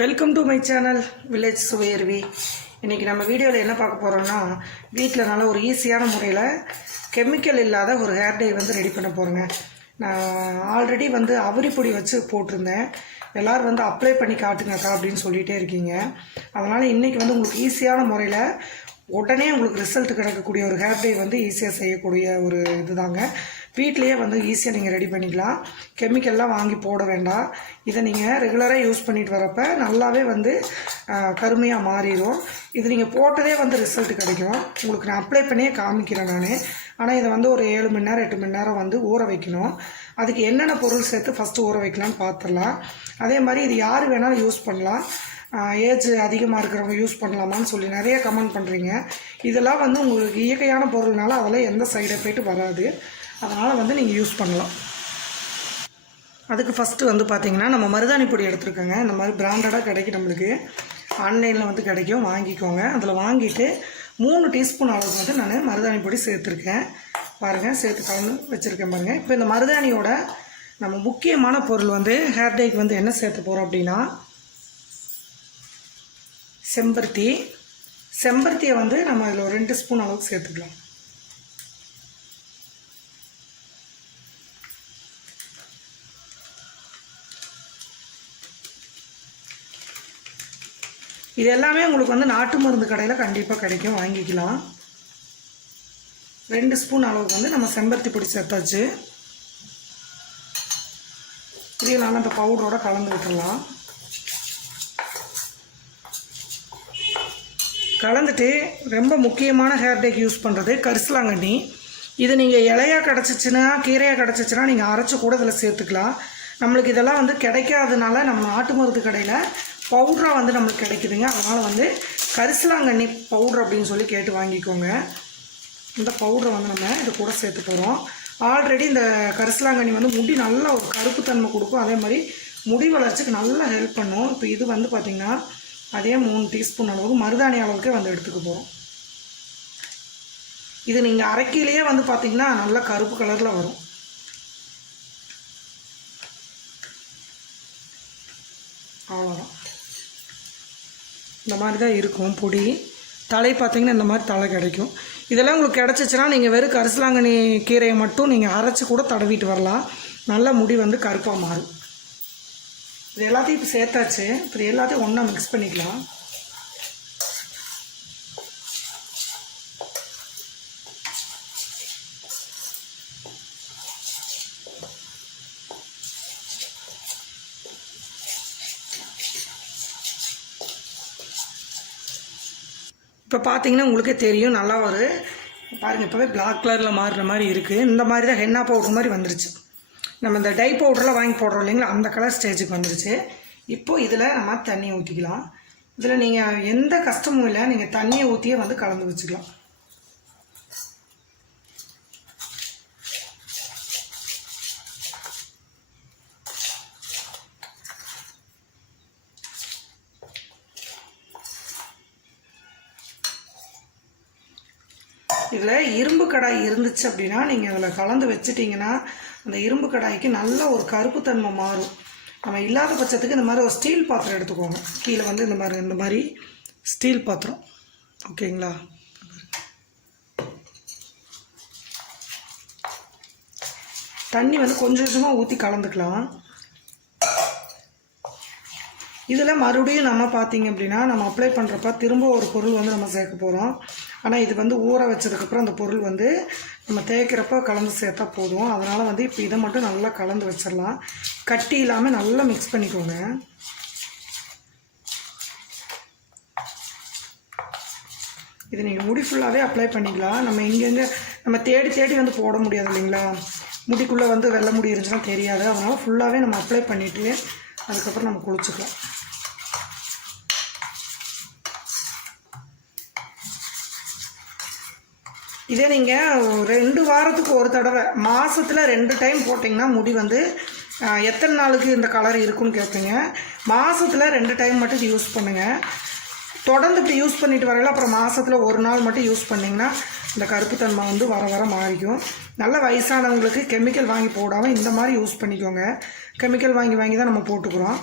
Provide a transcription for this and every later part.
Welcome to my channel village Suvaiyaruvi இன்றைக்கி நம்ம வீடியோவில் என்ன பார்க்க போகிறோன்னா வீட்டில் நல்ல ஒரு ஈஸியான முறையில் கெமிக்கல் இல்லாத ஒரு ஹேர் டை வந்து ரெடி பண்ண போகிறேங்க நான் ஆல்ரெடி வந்து அவரிப்பொடி வச்சு போட்டிருந்தேன். எல்லோரும் வந்து அப்ளை பண்ணி காட்டுங்கக்கா அப்படின்னு சொல்லிகிட்டே இருக்கீங்க. அதனால் இன்றைக்கி வந்து உங்களுக்கு ஈஸியான முறையில் உடனே உங்களுக்கு ரிசல்ட் கிடைக்கக்கூடிய ஒரு ஹேர் டை வந்து ஈஸியாக செய்யக்கூடிய ஒரு இதுதாங்க. வீட்லேயே வந்து ஈஸியாக நீங்கள் ரெடி பண்ணிக்கலாம். கெமிக்கல்லாம் வாங்கி போட வேண்டாம். இதை நீங்கள் ரெகுலராக யூஸ் பண்ணிட்டு வரப்ப நல்லாவே வந்து கருமையாக மாறிடும் இது நீங்கள் போட்டதே வந்து ரிசல்ட் கிடைக்கும். உங்களுக்கு நான் அப்ளை பண்ணியே காமிக்கிறேன் நான். ஆனால் இதை வந்து ஒரு ஏழு மணி நேரம் எட்டு மணி நேரம் வந்து ஊற வைக்கணும். அதுக்கு என்னென்ன பொருள் சேர்த்து ஃபஸ்ட்டு ஊற வைக்கலாம்னு பார்த்துடலாம் அதே மாதிரி இது யார் வேணாலும் யூஸ் பண்ணலாம். ஏஜ் அதிகமாக இருக்கிறவங்க யூஸ் பண்ணலாமான்னு சொல்லி நிறைய கமெண்ட் பண்ணுறீங்க இதெல்லாம் வந்து உங்களுக்கு இயற்கையான பொருள்னால அதெல்லாம் எந்த சைடு எஃபெக்ட்டும் வராது. அதனால் வந்து நீங்கள் யூஸ் பண்ணலாம். அதுக்கு ஃபஸ்ட்டு வந்து பார்த்தீங்கன்னா நம்ம மருதாணி பொடி எடுத்துருக்கோங்க. இந்த மாதிரி பிராண்டடாக கிடைக்கும் நம்மளுக்கு. ஆன்லைனில் வந்து கிடைக்கும். வாங்கிக்கோங்க. அதில் வாங்கிட்டு மூணு டீஸ்பூன் அளவுக்கு வந்து நான் மருதாணி பொடி சேர்த்துருக்கேன். பாருங்கள் சேர்த்து கலந்து வச்சுருக்கேன் பாருங்கள் இப்போ இந்த மருதாணியோட நம்ம முக்கியமான பொருள் வந்து ஹேர் டைக்கு வந்து என்ன சேர்த்து போகிறோம் அப்படின்னா செம்பருத்தி. செம்பருத்தியை வந்து நம்ம இதில் ஒரு ரெண்டு ஸ்பூன் அளவுக்கு சேர்த்துக்கலாம். இது எல்லாமே உங்களுக்கு வந்து நாட்டு மருந்து கடையில் கண்டிப்பாக கிடைக்கும். வாங்கிக்கலாம். ரெண்டு ஸ்பூன் அளவுக்கு வந்து நம்ம செம்பருத்தி பொடி சேர்த்தாச்சு. இதையும் அந்த பவுடரோட கலந்து விட்டுடலாம். கலந்துட்டு ரொம்ப முக்கியமான ஹேர் டேக் யூஸ் பண்ணுறது கரிசலாங்கண்ணி. இது நீங்கள் இலையாக கிடச்சிச்சின்னா கீரையாக கிடச்சிச்சின்னா நீங்கள் அரைச்சி கூட இதில் சேர்த்துக்கலாம். நம்மளுக்கு இதெல்லாம் வந்து கிடைக்காதனால நம்ம நாட்டு மருந்து கடையில் பவுடராக வந்து நம்மளுக்கு கிடைக்குதுங்க. அதனால் வந்து கரிசலாங்கண்ணி பவுட்ரு அப்படின்னு சொல்லி கேட்டு வாங்கிக்கோங்க. இந்த பவுடரை வந்து நம்ம இது கூட சேர்த்து போகிறோம் ஆல்ரெடி இந்த கரிசலாங்கண்ணி வந்து முடி நல்லா ஒரு கருப்புத்தன்மை கொடுக்கும். அதே மாதிரி முடி வளர்ச்சிக்கு நல்லா ஹெல்ப் பண்ணும். இப்போ இது வந்து பார்த்திங்கன்னா அதே மூணு டீஸ்பூன் அளவுக்கு மருதாணி அளவுக்கே வந்து எடுத்துக்க போகிறோம் இது நீங்கள் அரைக்கிலேயே வந்து பார்த்திங்கன்னா நல்லா கருப்பு கலரில் வரும். அவ்வளோதான் இந்த மாதிரி தான் இருக்கும் பொடி. தலை பார்த்தீங்கன்னா இந்த மாதிரி தலை கிடைக்கும். இதெல்லாம் உங்களுக்கு கிடச்சிச்சின்னா நீங்கள் வெறும் கரிசலாங்கண்ணி கீரையை மட்டும் நீங்கள் அரைச்சி கூட தடவிட்டு வரலாம். நல்ல முடி வந்து கருப்பாக மாறும். இது எல்லாத்தையும் இப்போ சேர்த்தாச்சு. இப்போ எல்லாத்தையும் ஒன்றா மிக்ஸ் பண்ணிக்கலாம். இப்போ பார்த்தீங்கன்னா உங்களுக்கே தெரியும் நல்லா ஒரு பாருங்கள் இப்போவே பிளாக் கலரில் மாறுற மாதிரி இருக்குது இந்த மாதிரி தான் ஹென்னா பவுடர் மாதிரி வந்துருச்சு. நம்ம இந்த டை பவுடர்லாம் வாங்கி போடுறோம் இல்லைங்களா? அந்த கலர் ஸ்டேஜுக்கு வந்துருச்சு. இப்போது இதில் நம்ம தண்ணி ஊற்றிக்கலாம் இதில் நீங்கள் எந்த கஷ்டமும் இல்லை நீங்கள் தண்ணியை ஊற்றியே வந்து கலந்து வச்சுக்கலாம். இதில் இரும்பு கடாய் இருந்துச்சு அப்படின்னா நீங்கள் அதில் கலந்து வச்சுட்டிங்கன்னா அந்த இரும்பு கடாய்க்கு நல்ல ஒரு கருப்புத்தன்மை மாறும். நம்ம இல்லாத பட்சத்துக்கு இந்த மாதிரி ஒரு ஸ்டீல் பாத்திரம் எடுத்துக்கோங்க. கீழே வந்து இந்த மாதிரி இந்த மாதிரி ஸ்டீல் பாத்திரம். ஓகேங்களா? தண்ணி வந்து கொஞ்சம் கொஞ்சமாக ஊற்றி கலந்துக்கலாம். இதில் மறுபடியும் நம்ம பார்த்தீங்க அப்படின்னா நம்ம அப்ளை பண்ணுறப்ப திரும்ப ஒரு பொருள் வந்து நம்ம சேர்க்க போகிறோம் ஆனால் இது வந்து ஊற வச்சதுக்கப்புறம் அந்த பொருள் வந்து நம்ம தேய்க்கிறப்ப கலந்து சேர்த்தா போதும். அதனால் வந்து இப்போ இதை மட்டும் நல்லா கலந்து வச்சிடலாம். கட்டி இல்லாமல் நல்லா மிக்ஸ் பண்ணிக்கோங்க. இது நீங்கள் முடி ஃபுல்லாகவே அப்ளை பண்ணிக்கலாம். நம்ம எங்கெங்கே நம்ம தேடி தேடி வந்து போட முடியாது இல்லைங்களா? முடிக்குள்ளே வந்து வெள்ளை முடி இருந்துச்சுன்னா தெரியாது. அதனால் ஃபுல்லாகவே நம்ம அப்ளை பண்ணிவிட்டு அதுக்கப்புறம் நம்ம குளிச்சுக்கலாம். இதே நீங்கள் ரெண்டு வாரத்துக்கு ஒரு தடவை மாதத்தில் ரெண்டு டைம் போட்டிங்கன்னா முடி வந்து எத்தனை நாளுக்கு இந்த கலர் இருக்குன்னு கேட்பீங்க மாதத்தில் ரெண்டு டைம் மட்டும் யூஸ் பண்ணுங்கள் தொடர்ந்து இப்படி யூஸ் பண்ணிட்டு வரையில அப்புறம் மாதத்தில் ஒரு நாள் மட்டும் யூஸ் பண்ணிங்கன்னா இந்த கருப்புத்தன்மை வந்து வர வர மாறிக்கும். நல்ல வயசானவங்களுக்கு கெமிக்கல் வாங்கி போடாமல் இந்த மாதிரி யூஸ் பண்ணிக்கோங்க. கெமிக்கல் வாங்கி வாங்கி தான் நம்ம போட்டுக்கிறோம்.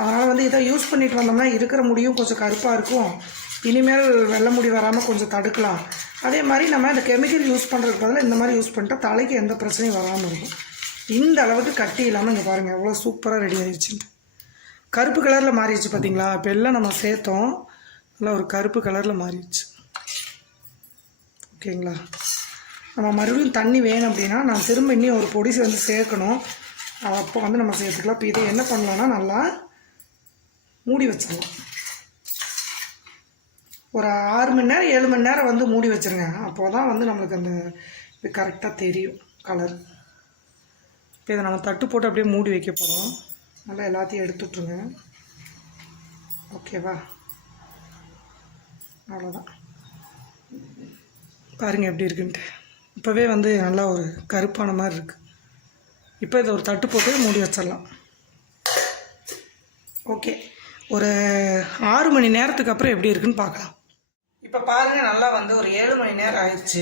அதனால் வந்து இதை யூஸ் பண்ணிட்டு வந்தோம்னா இருக்கிற முடியும் கொஞ்சம் கருப்பாக இருக்கும். இனிமேல் வெள்ளை முடி வராமல் கொஞ்சம் தடுக்கலாம். அதே மாதிரி நம்ம இந்த கெமிக்கல் யூஸ் பண்ணுறதுக்கு பதிலாக இந்த மாதிரி யூஸ் பண்ணிட்டால் தலைக்கு எந்த பிரச்சனையும் வராமல் இருக்கும். இந்த அளவுக்கு கட்டி இல்லாமல் இங்கே பாருங்கள் எவ்வளோ சூப்பராக ரெடி ஆயிடுச்சுன்ட்டு கருப்பு கலரில் மாறிடுச்சு பார்த்தீங்களா இப்போ எல்லாம் நம்ம சேர்த்தோம். நல்லா ஒரு கருப்பு கலரில் மாறிடுச்சு. ஓகேங்களா நம்ம மறுபடியும் தண்ணி வேணும் அப்படின்னா நான் திரும்ப இன்னும் ஒரு பொடி வந்து சேர்க்கணும். அப்போ வந்து நம்ம சேர்த்துக்கலாம். இப்போ இதை என்ன பண்ணலாம்னா நல்லா மூடி வச்சிடலாம். ஒரு ஆறு மணி நேரம் ஏழு மணி நேரம் வந்து மூடி வச்சிருங்க. அப்போ தான் வந்து நம்மளுக்கு அந்த இது கரெக்டாக தெரியும் கலர் இப்போ இதை நம்ம தட்டு போட்டு அப்படியே மூடி வைக்க போகிறோம் நல்லா எல்லாத்தையும் எடுத்து விட்ருங்க ஓகேவா அவ்வளோதான் பாருங்கள் எப்படி இருக்குன்ட்டு. இப்போவே வந்து நல்லா ஒரு கருப்பான மாதிரி இருக்குது இப்போ இதை ஒரு தட்டு போட்டு மூடி வச்சிடலாம். ஓகே ஒரு ஆறு மணி நேரத்துக்கு அப்புறம் எப்படி இருக்குன்னு பார்க்கலாம். இப்போ பாருங்கள் நல்லா வந்து ஒரு ஏழு மணி நேரம் ஆயிடுச்சு.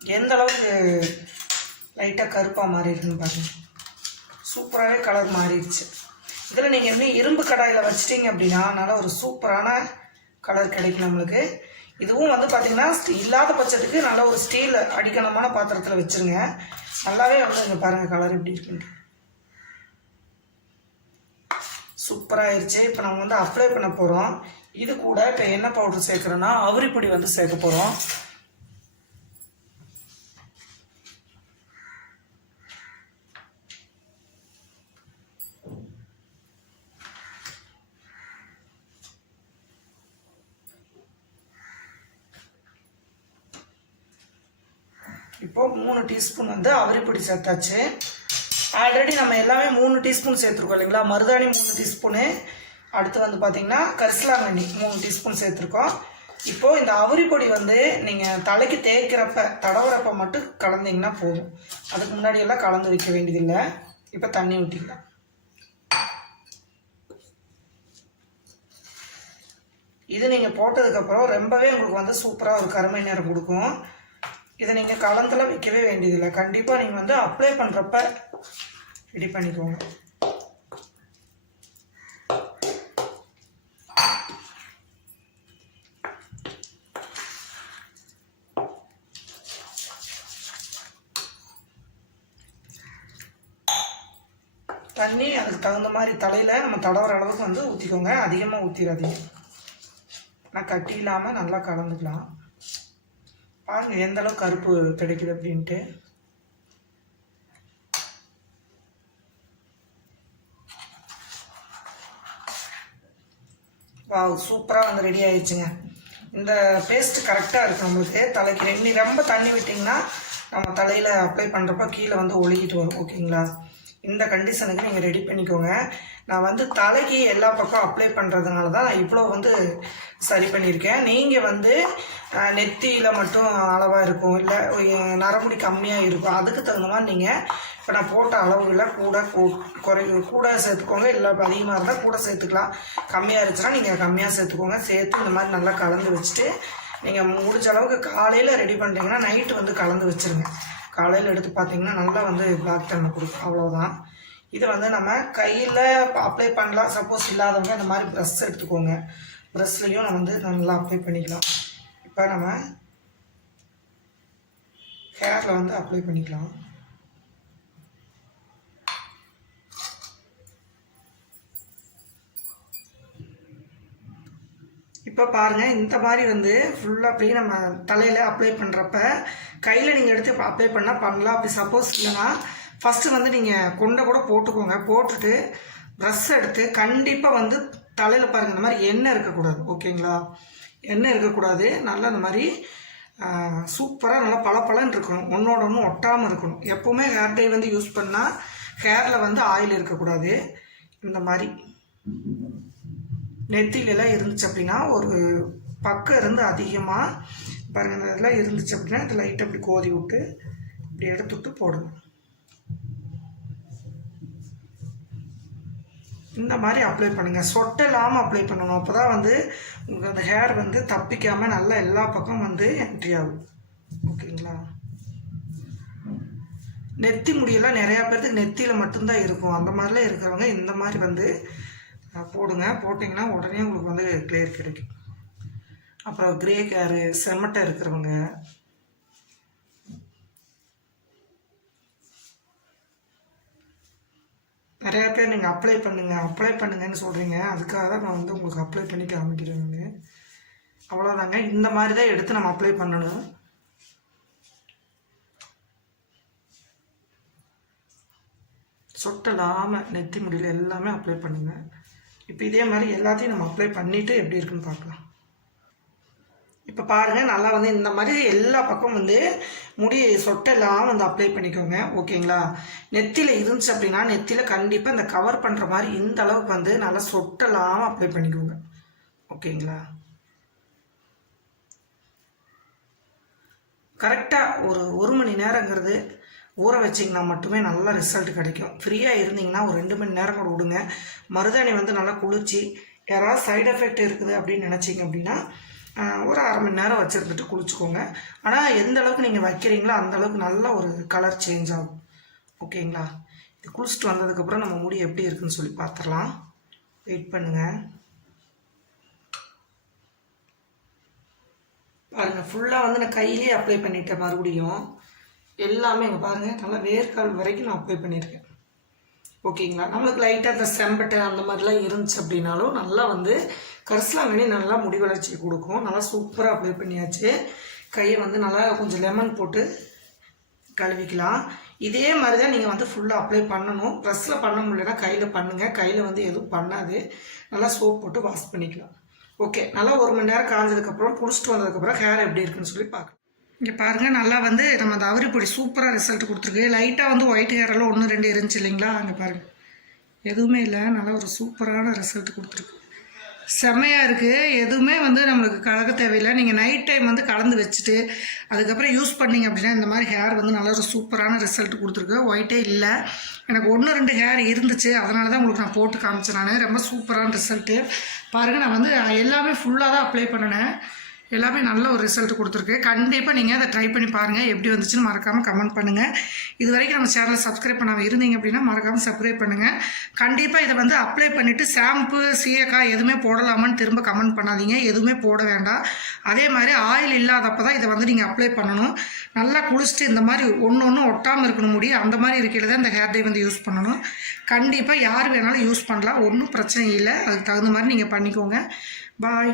எந்த அளவுக்கு லைட்டாக கருப்பாக மாறி இருக்குன்னு பாருங்க. சூப்பராகவே கலர் மாறிடுச்சு. இதில் நீங்கள் இன்னும் இரும்பு கடாயில் வச்சிட்டிங்க அப்படின்னா நல்லா ஒரு சூப்பரான கலர் கிடைக்கும் நம்மளுக்கு. இதுவும் வந்து பார்த்திங்கன்னா இல்லாத பட்சத்துக்கு நல்ல ஒரு ஸ்டீல் அடிக்கணமான பாத்திரத்தில் வச்சுருங்க. நல்லாவே வந்து இங்கே பாருங்கள் கலர் எப்படி இருக்குன்ட்டு சூப்பராகிருச்சு இப்போ நம்ம வந்து அப்ளை பண்ண போகிறோம் இது கூட இப்போ என்ன பவுடர் சேர்க்குறோன்னா அவரிப்பொடி வந்து சேர்க்க போகிறோம் இப்போ மூணு டீஸ்பூன் வந்து அவரிப்பொடி சேர்த்தாச்சு. ஆல்ரெடி நம்ம எல்லாமே மூணு டீஸ்பூன் சேர்த்துருக்கோம் இல்லைங்களா? மருதாணி மூணு டீஸ்பூனு அடுத்து வந்து பார்த்தீங்கன்னா கரிசலாங்கண்ணி மூணு டீஸ்பூன் சேர்த்துருக்கோம். இப்போது இந்த அவரி பொடி வந்து நீங்கள் தலைக்கு தேய்க்கிறப்ப தடவுறப்ப மட்டும் கலந்தீங்கன்னா போதும். அதுக்கு முன்னாடியெல்லாம் கலந்து வைக்க வேண்டியதில்லை. இப்போ தண்ணி ஊற்றிக்கலாம் இது நீங்கள் போட்டதுக்கப்புறம் ரொம்பவே உங்களுக்கு வந்து சூப்பராக ஒரு கருமை நேரம் கொடுக்கும். இதை நீங்கள் கலந்தெல்லாம் வைக்கவே வேண்டியதில்லை. கண்டிப்பாக நீங்கள் வந்து அப்ளை பண்ணுறப்ப ரெடி பண்ணிக்கோங்க. தண்ணி அதுக்கு தகுந்த மாதிரி தலையில் நம்ம தடவுற அளவுக்கு வந்து ஊற்றிக்கோங்க அதிகமாக ஊற்றிடாதீங்க நான் கட்டி இல்லாமல் நல்லா கலந்துக்கலாம். பாருங்கள் எந்த அளவுக்கு கருப்பு கிடைக்குது அப்படின்ட்டு. வாவ் சூப்பராக வந்து ரெடி ஆயிடுச்சுங்க. இந்த பேஸ்ட் கரெக்டாக இருக்குது நம்மளுக்கு. தலைக்கு ரெண்டு ரொம்ப தண்ணி விட்டிங்கன்னா நம்ம தலையில் அப்ளை பண்ணுறப்ப கீழே வந்து ஒழுகிட்டு வரும் ஓகேங்களா இந்த கண்டிஷனுக்கு நீங்கள் ரெடி பண்ணிக்கோங்க. நான் வந்து தலைக்கு எல்லா பக்கம் அப்ளை பண்ணுறதுனால தான் நான் இவ்வளோ வந்து சரி பண்ணியிருக்கேன். நீங்கள் வந்து நெத்தியில் மட்டும் அளவாக இருக்கும். இல்லை நரமுடி கம்மியாக இருக்கும். அதுக்கு தகுந்த மாதிரி நீங்கள் இப்போ நான் போட்ட அளவுகளை கூட குறை கூட சேர்த்துக்கோங்க. இல்லை அதிகமாக இருந்தால் கூட சேர்த்துக்கலாம். கம்மியாக இருந்துச்சுன்னா நீங்கள் கம்மியாக சேர்த்துக்கோங்க. சேர்த்து இந்த மாதிரி நல்லா கலந்து வச்சுட்டு நீங்கள் முடிஞ்ச அளவுக்கு காலையில் ரெடி பண்ணுறீங்கன்னா நைட்டு வந்து கலந்து வச்சுருங்க. காலையில் எடுத்து பார்த்தீங்கன்னா நல்லா வந்து பிளாக் தன்மை கொடுக்கும். அவ்வளோதான் இதை வந்து நம்ம கையில் அப்ளை பண்ணலாம். சப்போஸ் இல்லாதவங்க இந்த மாதிரி ப்ரெஷ் எடுத்துக்கோங்க. ப்ரெஷ்லேயும் நம்ம வந்து நல்லா அப்ளை பண்ணிக்கலாம். இப்போ நம்ம ஹேரில் வந்து அப்ளை பண்ணிக்கலாம். இப்போ பாருங்கள் இந்த மாதிரி வந்து ஃபுல்லாக அப்படியே நம்ம தலையில் அப்ளை பண்ணுறப்ப கையில் நீங்கள் எடுத்து அப்ளை பண்ணால் பண்ணலாம். அப்படி சப்போஸ் இல்லைன்னா ஃபஸ்ட்டு வந்து நீங்கள் கொண்டை கூட போட்டுக்கோங்க. போட்டுட்டு ப்ரஷ் எடுத்து கண்டிப்பாக வந்து தலையில் பாருங்கள் இந்த மாதிரி எண்ணெய் இருக்கக்கூடாது. ஓகேங்களா எண்ணெய் இருக்கக்கூடாது. நல்லா இந்த மாதிரி சூப்பராக நல்லா பளபளன்னு இருக்கணும். ஒன்றோட ஒன்று ஒட்டாமல் இருக்கணும். எப்போவுமே ஹேர் டை வந்து யூஸ் பண்ணால் ஹேரில் வந்து ஆயில் இருக்கக்கூடாது. இந்த மாதிரி. நெத்திலெலாம் இருந்துச்சு அப்படின்னா ஒரு பக்கம் இருந்து அதிகமாக பாருங்கள் இந்த இதெல்லாம் இருந்துச்சு அப்படின்னா இதை லைட்டை அப்படி கோதி விட்டு இப்படி எடுத்துவிட்டு போடணும். இந்த மாதிரி அப்ளை பண்ணுங்கள் சொட்டை இல்லாமல் அப்ளை பண்ணணும். அப்போ தான் வந்து உங்களுக்கு அந்த ஹேர் வந்து தப்பிக்காமல் நல்லா எல்லா பக்கம் வந்து என்ட்ரி ஆகும். ஓகேங்களா? நெத்தி முடியெல்லாம் நிறையா பேர்த்துக்கு நெத்தியில் மட்டும்தான் இருக்கும். அந்த மாதிரிலாம் இருக்கிறவங்க இந்த மாதிரி வந்து போடுங்க. போட்டிங்கன்னா உடனே உங்களுக்கு வந்து கிளியர் கிடைக்கும். அப்புறம் கிரே கேரு செமட்டை இருக்கிறவங்க. நிறையா பேர் நீங்கள் அப்ளை பண்ணுங்கள் அப்ளை பண்ணுங்கன்னு சொல்கிறீங்க அதுக்காக தான் நான் வந்து உங்களுக்கு அப்ளை பண்ணி காமிக்கிறேன் அவ்வளோதாங்க இந்த மாதிரி தான் எடுத்து நம்ம அப்ளை பண்ணணும். சொட்டலாமல் நெத்தி முடியல எல்லாமே அப்ளை பண்ணுங்கள் இப்போ இதே மாதிரி எல்லாத்தையும் நம்ம அப்ளை பண்ணிவிட்டு எப்படி இருக்குன்னு பார்க்கலாம். இப்போ பாருங்கள் நல்லா வந்து இந்த மாதிரி எல்லா பக்கம் வந்து முடி சொட்டெல்லாம் வந்து அப்ளை பண்ணிக்கோங்க ஓகேங்களா? நெத்தியில் இருந்துச்சு அப்படின்னா நெத்தியில் கண்டிப்பாக இந்த கவர் பண்ணுற மாதிரி இந்த அளவுக்கு வந்து நல்லா சொட்டெல்லாம் அப்ளை பண்ணிக்கோங்க ஓகேங்களா? கரெக்டாக ஒரு ஒரு மணி நேரங்கிறது ஊற வச்சிங்கன்னா மட்டுமே நல்ல ரிசல்ட் கிடைக்கும். ஃப்ரீயாக இருந்தீங்கன்னா ஒரு ரெண்டு மணி நேரம் கூட விடுங்க. மருதாணி வந்து நல்லா குளிர்ச்சி யாராவது சைடு எஃபெக்ட் இருக்குது அப்படின்னு நினச்சிங்க அப்படின்னா ஒரு அரை மணி நேரம் வச்சுருந்துட்டு குளிச்சுக்கோங்க. ஆனால் எந்த அளவுக்கு நீங்கள் வைக்கிறீங்களோ அந்த அளவுக்கு நல்ல ஒரு கலர் சேஞ்ச் ஆகும். ஓகேங்களா? இது குளிச்சுட்டு வந்ததுக்கப்புறம் நம்ம முடி எப்படி இருக்குன்னு சொல்லி பார்த்துடலாம் வெயிட் பண்ணுங்கள் பாருங்கள் ஃபுல்லாக வந்து நான் கையிலேயே அப்ளை பண்ணிட்டேன் மறுபடியும். எல்லாமே இங்கே பாருங்கள் நல்லா வேர்க்கால் வரைக்கும் நான் அப்ளை பண்ணியிருக்கேன். ஓகேங்களா? நம்மளுக்கு லைட்டாக இந்த செம்பட்டை அந்த மாதிரிலாம் இருந்துச்சு அப்படின்னாலும் நல்லா வந்து கரிசலாங்கண்ணி நல்லா முடி வளர்ச்சி கொடுக்கும். நல்லா சூப்பராக அப்ளை பண்ணியாச்சு. கையை வந்து நல்லா கொஞ்சம் லெமன் போட்டு கழுவிக்கலாம். இதே மாதிரி தான் நீங்கள் வந்து ஃபுல்லாக அப்ளை பண்ணணும். ப்ரெஸ்ஸில் பண்ண முடியலன்னா கையில் பண்ணுங்கள் கையில் வந்து எதுவும் பண்ணாது. நல்லா சோப் போட்டு வாஷ் பண்ணிக்கலாம். ஓகே நல்லா ஒரு மணி நேரம் காஞ்சதுக்கப்புறம் பிடிச்சிட்டு வந்ததுக்கப்புறம் ஹேர் எப்படி இருக்குன்னு சொல்லி பார்க்கலாம். இங்கே பாருங்கள் நல்லா வந்து நம்ம அந்த அவரிப்பொடி சூப்பராக ரிசல்ட் கொடுத்துருக்கு. லைட்டாக வந்து ஒயிட் ஹேரெல்லாம் ஒன்று ரெண்டு இருந்துச்சு இல்லைங்களா? அங்கே பாருங்கள் எதுவுமே இல்லை. நல்லா ஒரு சூப்பரான ரிசல்ட் கொடுத்துருக்கு. செம்மையாக இருக்குது எதுவுமே வந்து நம்மளுக்கு கலக்க தேவையில்லை. நீங்கள் நைட் டைம் வந்து கலந்து வச்சுட்டு அதுக்கப்புறம் யூஸ் பண்ணீங்க அப்படின்னா இந்த மாதிரி ஹேர் வந்து நல்ல ஒரு சூப்பரான ரிசல்ட் கொடுத்துருக்கு. ஒயிட்டே இல்லை. எனக்கு ஒன்று ரெண்டு ஹேர் இருந்துச்சு. அதனால தான் உங்களுக்கு நான் போட்டு காமிச்சேன் நான். ரொம்ப சூப்பரான ரிசல்ட்டு பாருங்கள் நான் வந்து எல்லாமே ஃபுல்லாக தான் அப்ளை பண்ணினேன். எல்லாமே நல்ல ஒரு ரிசல்ட் கொடுத்துருக்கு. கண்டிப்பாக நீங்கள் அதை ட்ரை பண்ணி பாருங்கள் எப்படி வந்துச்சுன்னு மறக்காமல் கமெண்ட் பண்ணுங்கள் இது வரைக்கும் நம்ம சேனலை சப்ஸ்கிரைப் பண்ணாமல் இருந்தீங்க அப்படின்னா மறக்காமல் சப்ஸ்கிரைப் பண்ணுங்கள் கண்டிப்பாக இதை வந்து அப்ளை பண்ணிவிட்டு ஷாம்பு சீயக்காய் எதுவுமே போடலாமான்னு திரும்ப கமெண்ட் பண்ணாதீங்க. எதுவுமே போட வேண்டாம். அதே மாதிரி ஆயில் இல்லாதப்போ தான் இதை வந்து நீங்கள் அப்ளை பண்ணணும். நல்லா குளிச்சுட்டு இந்த மாதிரி ஒன்று ஒன்று ஒட்டாமல் இருக்கணும் முடியும் அந்த மாதிரி இருக்கையில் தான் இந்த ஹேர் டை வந்து யூஸ் பண்ணணும். கண்டிப்பாக யார் வேணாலும் யூஸ் பண்ணலாம். ஒன்றும் பிரச்சனை இல்லை. அதுக்கு தகுந்த மாதிரி நீங்கள் பண்ணிக்கோங்க. பாய்